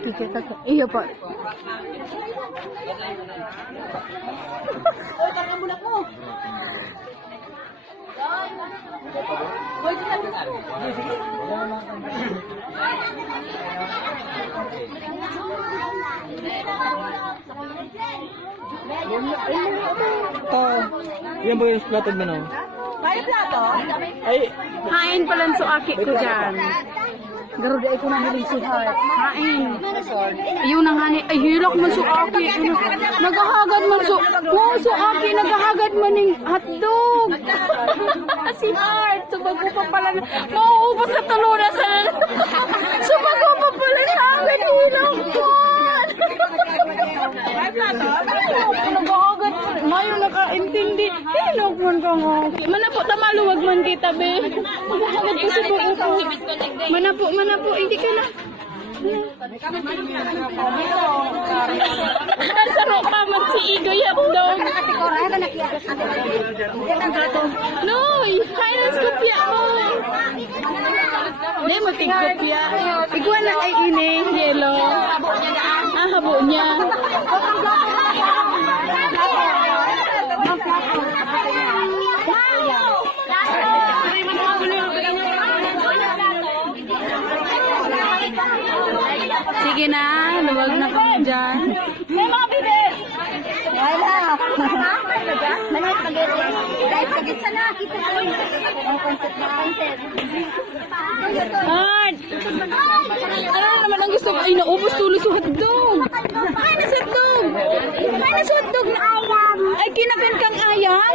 Kikita ko. Iya po. Oy, tanga mo na ko. Oy, Yan ba yung platod mo na? Kaya plato? Ay, Hain pala so aki ko dyan. Garuda ay ko na hiling suhat. Hain. Yung nangani, ay hilak man so aki. Nagahagad man so, wow so aki, nagahagad man ng hotdog. Si Heart, subago pa pala na, mauubos sa tuluna sa, subago pa pala na agad hilang po. Nag-aagad mo. Ngayon nakaintindi. Hilog man ka nga. Manapo, tamaluwag man kita, be. Nag-aagad ko sa buko ko. Manapo. Hindi ka na. Nasaro ka man si Igo Yapdog. Noy, highlands kopya mo. Hindi mo tigkopya. Igwa na ay ini, yellow. Ah, habo niya. Sige na, luwag na kami dyan. May mga bibig! Wala! Manay spaghetti. Dahil spaghetti sana, kita ko yung concept na concept. Hard! Ano naman ang gusto ko? Ay, naubos tulo sa hotdog. Ay, nasa hotdog! Ay, nasa hotdog na ayam! Ay, kinakan kang ayam?